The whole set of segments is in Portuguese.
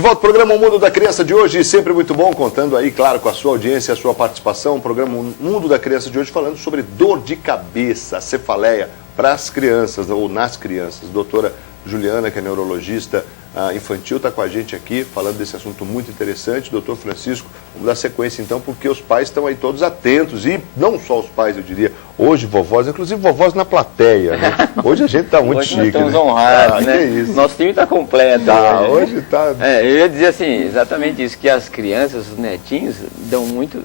De volta ao programa Mundo da Criança de hoje, sempre muito bom, contando aí, claro, com a sua audiência, a sua participação. O programa Mundo da Criança de hoje falando sobre dor de cabeça, cefaleia para as crianças, ou nas crianças. Doutora Juliana, que é neurologista infantil, está com a gente aqui, falando desse assunto muito interessante. Doutor Francisco, vamos dar sequência então, porque os pais estão aí todos atentos, e não só os pais, eu diria, hoje vovós, inclusive vovós na plateia, né? Hoje a gente está muito chique, estamos né? honrados, né? Que isso. Nosso time está completo. Tá, hoje está... Eu ia dizer assim, exatamente isso, que as crianças, os netinhos, dão muito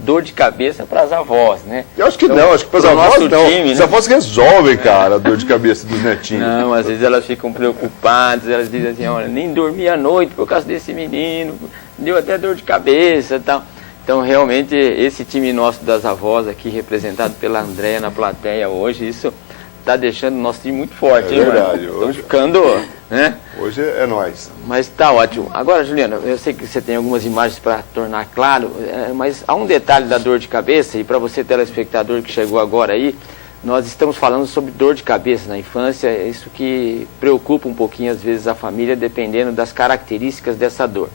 dor de cabeça para as avós, né? Eu acho que então, não, acho que para as avós não. Time, As né? avós resolvem, cara, a dor de cabeça dos netinhos. Não, às vezes elas ficam preocupadas, elas dizem assim, olha, nem dormi à noite por causa desse menino, deu até dor de cabeça e tal. Então, realmente, esse time nosso das avós aqui, representado pela Andréia na plateia hoje, isso está deixando o nosso time muito forte, hein, verdade. Estamos ficando, né? Hoje é nós. Mas tá ótimo. Agora, Juliana, eu sei que você tem algumas imagens para tornar claro, mas há um detalhe da dor de cabeça, e para você, telespectador que chegou agora aí, nós estamos falando sobre dor de cabeça na infância, isso que preocupa um pouquinho, às vezes, a família, dependendo das características dessa dor.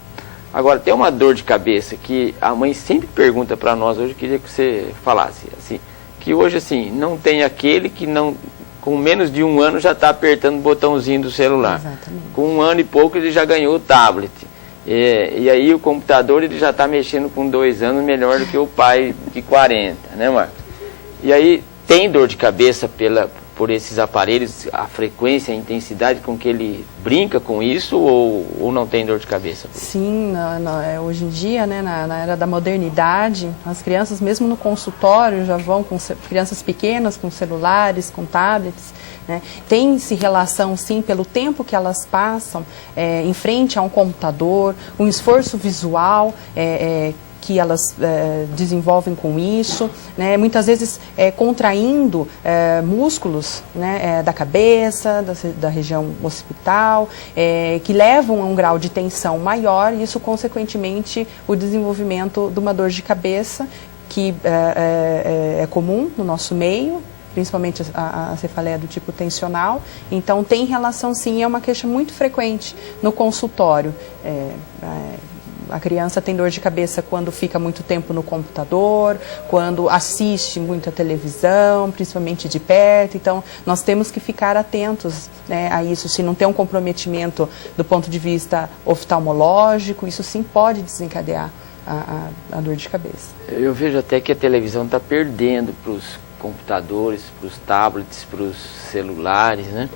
Agora, tem uma dor de cabeça que a mãe sempre pergunta para nós, hoje eu queria que você falasse, assim, que hoje, assim, não tem aquele que não... Com menos de 1 ano já está apertando o botãozinho do celular. Exatamente. Com 1 ano e pouco ele já ganhou o tablet. E aí o computador ele já está mexendo com 2 anos melhor do que o pai de 40, né, Marcos? E aí tem dor de cabeça por esses aparelhos, a frequência, a intensidade com que ele brinca com isso, ou não tem dor de cabeça? Sim, hoje em dia, né, na era da modernidade, as crianças mesmo no consultório já vão com crianças pequenas, com celulares, com tablets, né? Tem-se relação, sim, pelo tempo que elas passam em frente a um computador, um esforço visual, que elas desenvolvem com isso, né? Muitas vezes contraindo músculos, né, da cabeça, da região occipital, que levam a um grau de tensão maior, e isso, consequentemente, o desenvolvimento de uma dor de cabeça, que é comum no nosso meio, principalmente a cefaleia do tipo tensional. Então, tem relação, sim, é uma queixa muito frequente no consultório. A criança tem dor de cabeça quando fica muito tempo no computador, quando assiste muita televisão, principalmente de perto. Então, nós temos que ficar atentos, né, a isso. Se não tem um comprometimento do ponto de vista oftalmológico, isso sim pode desencadear a dor de cabeça. Eu vejo até que a televisão está perdendo para os computadores, para os tablets, para os celulares, né?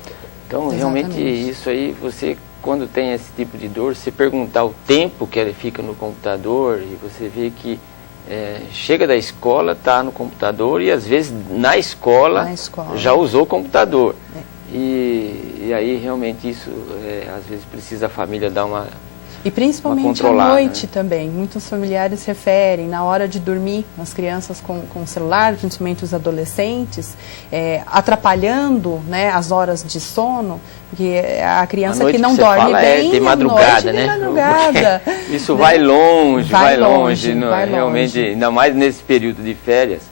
Então, Exatamente. realmente, isso aí, você... Quando tem esse tipo de dor, se perguntar o tempo que ele fica no computador, e você vê que chega da escola, está no computador, e às vezes na escola já usou o computador. E aí realmente isso, às vezes precisa a família dar uma... E principalmente à noite, né, também. Muitos familiares referem, na hora de dormir, as crianças com celular, principalmente os adolescentes, atrapalhando, né, as horas de sono, porque a criança que não dorme bem, de madrugada, né? De madrugada. Isso vai longe, vai longe. Realmente, ainda mais nesse período de férias,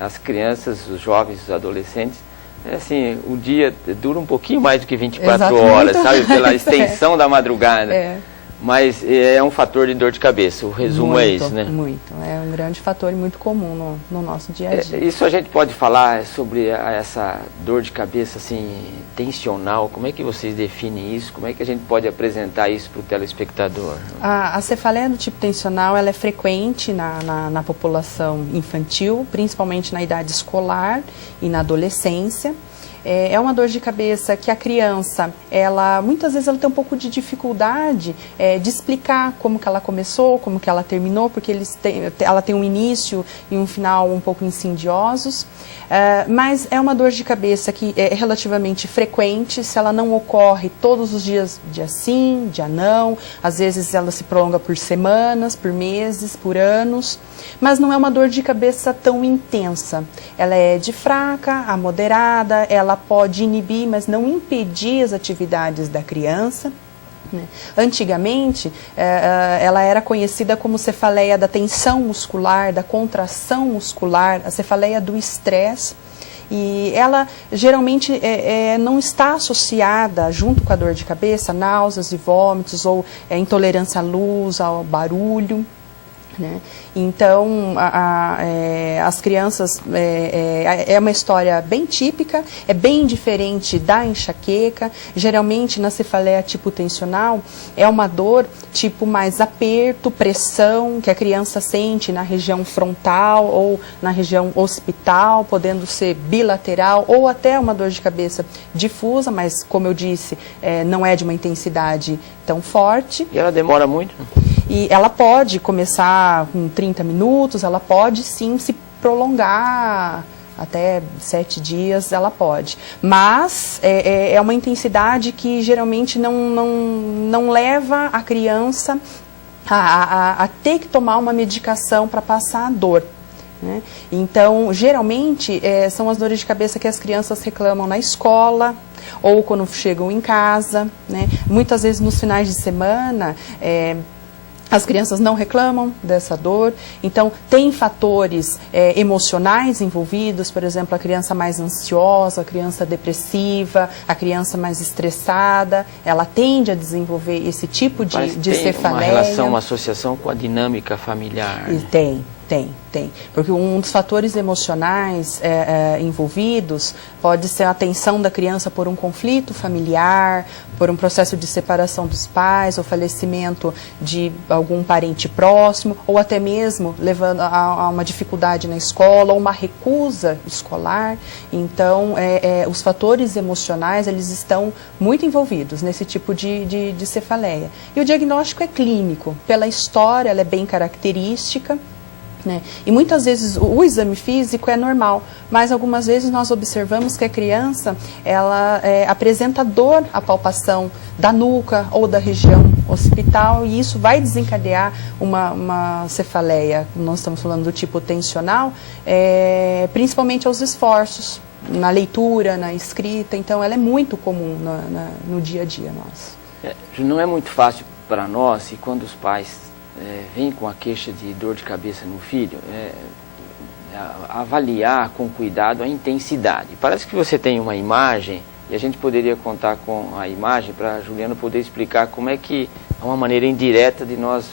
as crianças, os jovens, os adolescentes, assim, o dia dura um pouquinho mais do que 24 horas, sabe? Pela extensão da madrugada. Mas é um fator de dor de cabeça, o resumo é isso, né? Muito, é um grande fator e muito comum no nosso dia a dia. Isso a gente pode falar sobre essa dor de cabeça, assim, tensional, como é que vocês definem isso? Como é que a gente pode apresentar isso para o telespectador? A cefaleia do tipo tensional, ela é frequente na população infantil, principalmente na idade escolar e na adolescência. É uma dor de cabeça que a criança, muitas vezes ela tem um pouco de dificuldade de explicar como que ela começou, como que ela terminou, porque ela tem um início e um final um pouco incendiosos. Mas é uma dor de cabeça que é relativamente frequente, se ela não ocorre todos os dias, dia sim, dia não, às vezes ela se prolonga por semanas, por meses, por anos, mas não é uma dor de cabeça tão intensa. Ela é de fraca a moderada, ela pode inibir, mas não impedir as atividades da criança. Antigamente, ela era conhecida como cefaleia da tensão muscular, da contração muscular, a cefaleia do estresse. E ela geralmente não está associada, junto com a dor de cabeça, náuseas e vômitos ou intolerância à luz, ao barulho. Né? Então, as crianças, é uma história bem típica, é bem diferente da enxaqueca. Geralmente, na cefaleia tipo tensional, é uma dor tipo mais aperto, pressão, que a criança sente na região frontal ou na região occipital, podendo ser bilateral, ou até uma dor de cabeça difusa, mas, como eu disse, não é de uma intensidade tão forte. E ela demora muito? E ela pode começar com 30 minutos, ela pode sim se prolongar até 7 dias, ela pode. Mas é uma intensidade que geralmente não leva a criança a ter que tomar uma medicação para passar a dor. Né? Então, geralmente, são as dores de cabeça que as crianças reclamam na escola ou quando chegam em casa. Né? Muitas vezes nos finais de semana, as crianças não reclamam dessa dor. Então, tem fatores emocionais envolvidos, por exemplo, a criança mais ansiosa, a criança depressiva, a criança mais estressada, ela tende a desenvolver esse tipo de cefaleia. Tem uma relação, uma associação com a dinâmica familiar. E tem. Porque um dos fatores emocionais envolvidos pode ser a tensão da criança por um conflito familiar, por um processo de separação dos pais, ou falecimento de algum parente próximo, ou até mesmo levando a uma dificuldade na escola, ou uma recusa escolar. Então, os fatores emocionais, eles estão muito envolvidos nesse tipo de cefaleia. E o diagnóstico é clínico. Pela história, ela é bem característica. Né? E muitas vezes o exame físico é normal, mas algumas vezes nós observamos que a criança ela apresenta dor à palpação da nuca ou da região occipital, e isso vai desencadear uma cefaleia. Nós estamos falando do tipo tensional, principalmente aos esforços, na leitura, na escrita. Então ela é muito comum no dia a dia nosso. Não é muito fácil para nós, e quando os pais vem com a queixa de dor de cabeça no filho, avaliar com cuidado a intensidade. Parece que você tem uma imagem, e a gente poderia contar com a imagem para a Juliana poder explicar como é que é uma maneira indireta de nós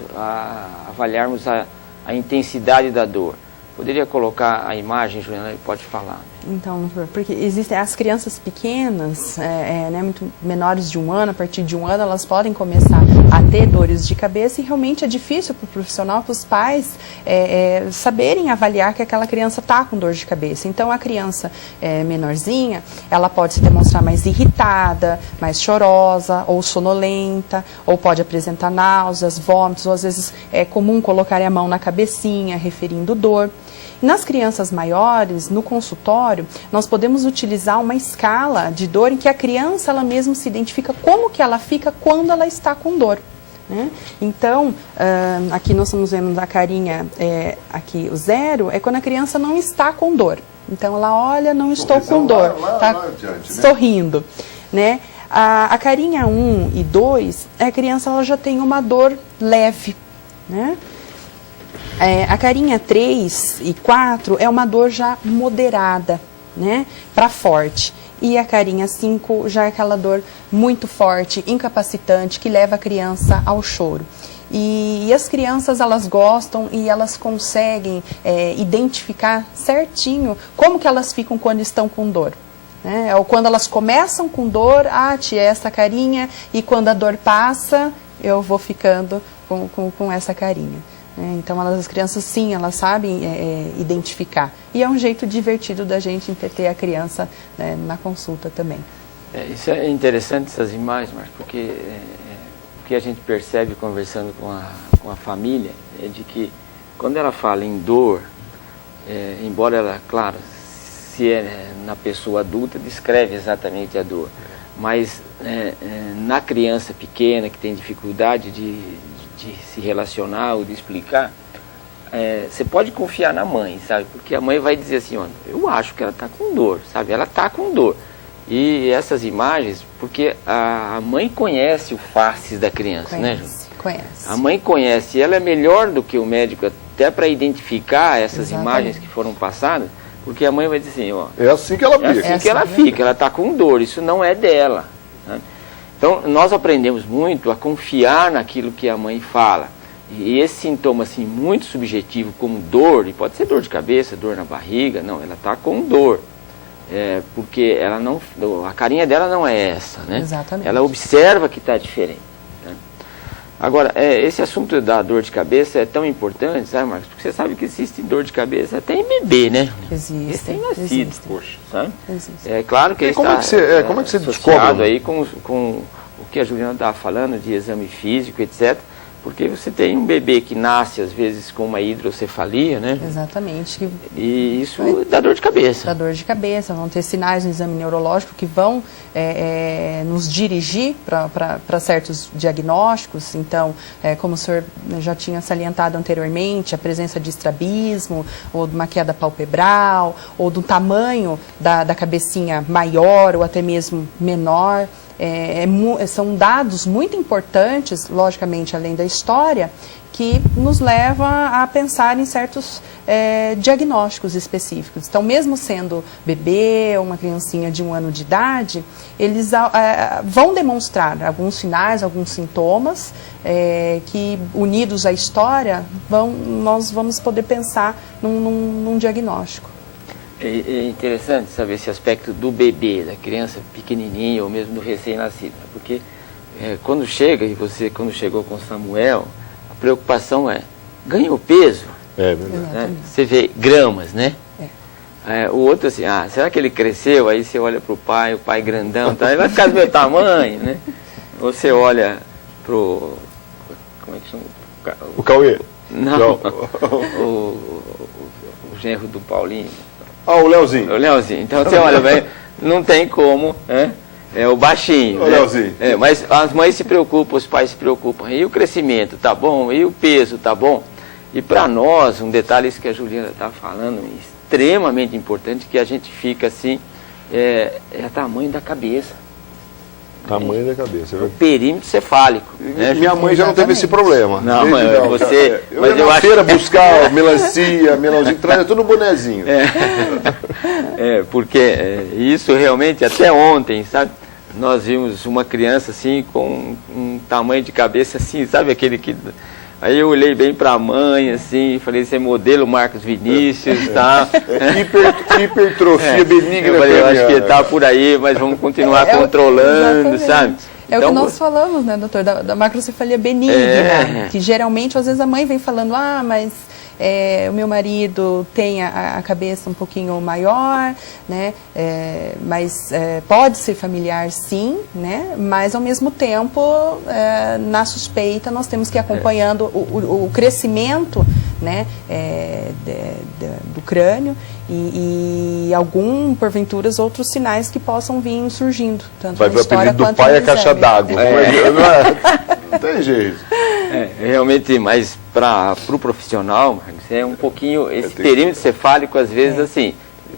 avaliarmos a intensidade da dor. Poderia colocar a imagem, Juliana, pode falar. Então, porque existem as crianças pequenas, muito menores de 1 ano, a partir de 1 ano elas podem começar a ter dores de cabeça, e realmente é difícil para o profissional, para os pais saberem avaliar que aquela criança está com dor de cabeça. Então, a criança menorzinha, ela pode se demonstrar mais irritada, mais chorosa, ou sonolenta, ou pode apresentar náuseas, vômitos, ou às vezes é comum colocar a mão na cabecinha, referindo dor. Nas crianças maiores, no consultório, nós podemos utilizar uma escala de dor em que a criança ela mesma se identifica como que ela fica quando ela está com dor. Né? Então, aqui nós estamos vendo a carinha, aqui o 0, é quando a criança não está com dor. Então, ela olha, não estou com dor, está sorrindo. Né? A carinha 1 e 2, a criança ela já tem uma dor leve. Né? A carinha 3 e 4 é uma dor já moderada, né, para forte. E a carinha 5 já é aquela dor muito forte, incapacitante, que leva a criança ao choro. E as crianças, elas gostam e elas conseguem identificar certinho como que elas ficam quando estão com dor. Né? Ou quando elas começam com dor, tia, essa carinha, e quando a dor passa, eu vou ficando com essa carinha. Então, as crianças, sim, elas sabem identificar. E é um jeito divertido da gente entreter a criança, né, na consulta também. Isso é interessante, essas imagens, Marcos, porque o que a gente percebe conversando com a família é de que quando ela fala em dor, embora ela, claro, se é na pessoa adulta, descreve exatamente a dor. Mas na criança pequena que tem dificuldade de se relacionar ou de explicar, você pode confiar na mãe, sabe? Porque a mãe vai dizer assim, olha, eu acho que ela está com dor, sabe? Ela está com dor. E essas imagens, porque a mãe conhece o faces da criança, né, Ju? Conhece. A mãe conhece, ela é melhor do que o médico até para identificar essas Exatamente. Imagens que foram passadas, Porque a mãe vai dizer assim, ó, É assim que ela é fica. assim que ela fica, ela está com dor, isso não é dela. Né? Então, nós aprendemos muito a confiar naquilo que a mãe fala. E esse sintoma, assim, muito subjetivo, como dor, e pode ser dor de cabeça, dor na barriga, não, ela está com dor. Porque ela não, a carinha dela não é essa, né? Exatamente. Ela observa que está diferente. Né? Agora, esse assunto da dor de cabeça é tão importante, sabe, Marcos? Porque você sabe que existe dor de cabeça até em bebê, né? Existe. Recém-nascido, poxa, sabe? Existe. É claro que como é que você descobre? Associado aí com o que a Juliana estava falando de exame físico, etc. Porque você tem um bebê que nasce, às vezes, com uma hidrocefalia, né? Exatamente. E isso dá dor de cabeça. Dá dor de cabeça, vão ter sinais no exame neurológico que vão nos dirigir para certos diagnósticos. Então, como o senhor já tinha salientado anteriormente, a presença de estrabismo, ou de uma queda palpebral, ou do tamanho da cabecinha maior ou até mesmo menor. São dados muito importantes, logicamente, além da história, que nos leva a pensar em certos diagnósticos específicos. Então, mesmo sendo bebê ou uma criancinha de 1 ano de idade, eles vão demonstrar alguns sinais, alguns sintomas que, unidos à história, nós vamos poder pensar num diagnóstico. É interessante saber esse aspecto do bebê, da criança pequenininha ou mesmo do recém-nascido, porque quando chega, e você quando chegou com Samuel, a preocupação ganhou peso? É verdade. Né? Você vê gramas, né? O outro assim, será que ele cresceu? Aí você olha para o pai grandão, tá? Ele vai ficar do meu tamanho, né? Ou você olha pro... Como é que chama? O Cauê? Não, o genro do Paulinho. O Leozinho. O Leozinho. Então você olha, não tem como, é o baixinho. O Leozinho. Mas as mães se preocupam, os pais se preocupam. E o crescimento, tá bom? E o peso, tá bom? E para nós, um detalhe, isso que a Juliana está falando, extremamente importante, que a gente fica assim, é o tamanho da cabeça. Tamanho da cabeça. O perímetro cefálico. Né? Minha mãe já não teve esse problema. Não, você... Eu ia na feira buscar melancia, melãozinho, traz tudo no bonezinho. Porque isso realmente, até ontem, sabe? Nós vimos uma criança assim, com um tamanho de cabeça assim, sabe aquele que... Aí eu olhei bem para a mãe, assim, falei, esse é modelo Marcos Vinícius, tá? Hipertrofia benigna. Eu falei, eu acho que está por aí, mas vamos continuar controlando, sabe? É então, o que nós falamos, né, doutor, da macrocefalia benigna, que geralmente, às vezes, a mãe vem falando, mas o meu marido tem a cabeça um pouquinho maior, né, mas pode ser familiar sim, né, mas ao mesmo tempo, na suspeita, nós temos que ir acompanhando o crescimento, né, do crânio e porventura, outros sinais que possam vir surgindo. Tanto vai ver o apelido do pai a caixa d'água. Não tem jeito. Realmente, mas para o profissional, é um pouquinho, esse perímetro cefálico, às vezes, assim,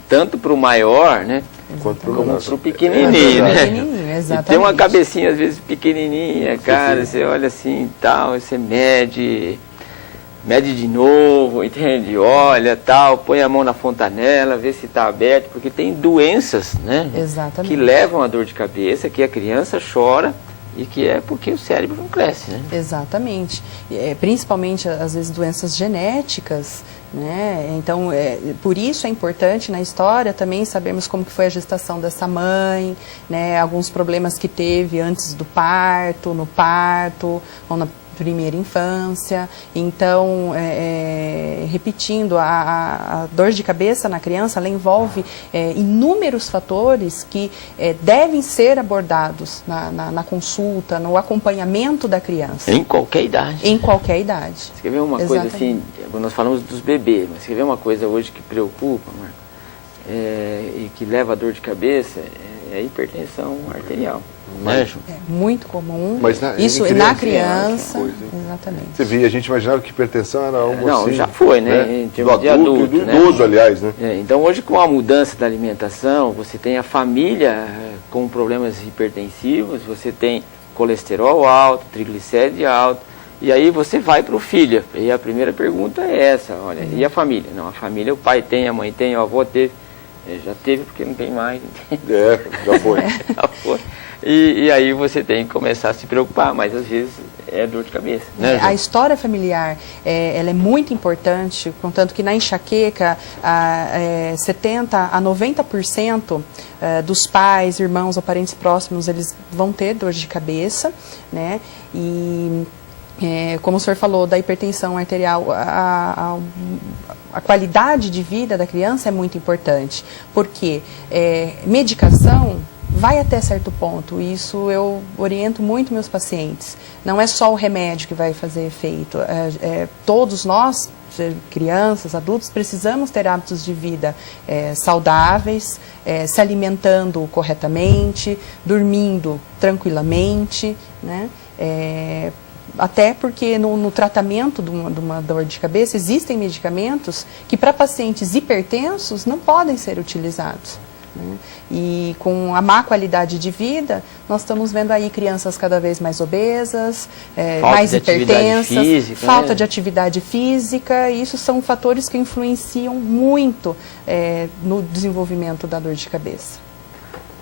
tanto para o maior, né, como para o pequenininho, né? Exatamente. E tem uma cabecinha, às vezes, pequenininha, cara, você olha assim e tal, você mede de novo, entende? Olha, tal, põe a mão na fontanela, vê se está aberto, porque tem doenças, né? Exatamente. Que levam a dor de cabeça, que a criança chora e que é porque o cérebro não cresce, né? Exatamente. Principalmente, às vezes, doenças genéticas, né? Então, por isso é importante na história também sabermos como que foi a gestação dessa mãe, né? Alguns problemas que teve antes do parto, no parto, ou na primeira infância. Então, repetindo, a dor de cabeça na criança, ela envolve inúmeros fatores que devem ser abordados na consulta, no acompanhamento da criança. Em qualquer idade. Em qualquer idade. Você quer ver uma coisa assim, nós falamos dos bebês, mas você quer ver uma coisa hoje que preocupa, Marco, e que leva a dor de cabeça, é a hipertensão arterial. É muito comum. Mas isso na criança. Exatamente. Você via, a gente imaginava que hipertensão era algo não, assim. Não, já foi, né? Em termos de adulto, do idoso, aliás, né? Então, hoje, com a mudança da alimentação, você tem a família com problemas hipertensivos, você tem colesterol alto, triglicéride alto, E aí você vai para o filho. E a primeira pergunta é essa, olha, e a família? Não, a família, o pai tem, a mãe tem, o avô teve. Já teve porque não tem mais. Já foi. Já foi. E aí você tem que começar a se preocupar, mas às vezes é dor de cabeça. Né, a história familiar ela é muito importante, contanto que na enxaqueca 70% a 90% dos pais, irmãos ou parentes próximos, eles vão ter dor de cabeça, né? E como o senhor falou da hipertensão arterial, a qualidade de vida da criança é muito importante, porque medicação vai até certo ponto, isso eu oriento muito meus pacientes. Não é só o remédio que vai fazer efeito, todos nós, crianças, adultos, precisamos ter hábitos de vida saudáveis, se alimentando corretamente, dormindo tranquilamente, né? Até porque no tratamento de uma dor de cabeça existem medicamentos que para pacientes hipertensos não podem ser utilizados. Né? E com a má qualidade de vida, nós estamos vendo aí crianças cada vez mais obesas, mais hipertensas, física, falta de atividade física, e isso são fatores que influenciam muito no desenvolvimento da dor de cabeça.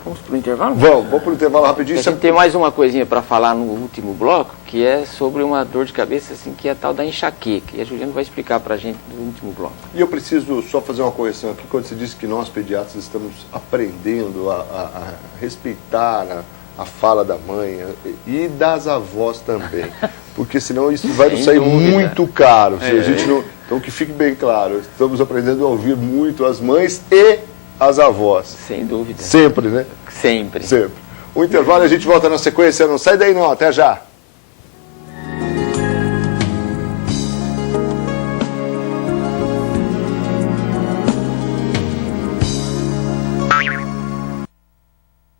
Vamos para o intervalo? Vamos para o intervalo rapidinho. A gente tem mais uma coisinha para falar no último bloco, que é sobre uma dor de cabeça, assim, que é a tal da enxaqueca. E a Juliana vai explicar para a gente no último bloco. E eu preciso só fazer uma correção aqui, quando você disse que nós, pediatras, estamos aprendendo a respeitar a fala da mãe e das avós também. Porque senão isso vai nos sair muito caro. Se a gente não... Então que fique bem claro, estamos aprendendo a ouvir muito as mães e as avós. Sem dúvida. Sempre, né? Sempre. Sempre. O intervalo, a gente volta na sequência. Não sai daí não, até já.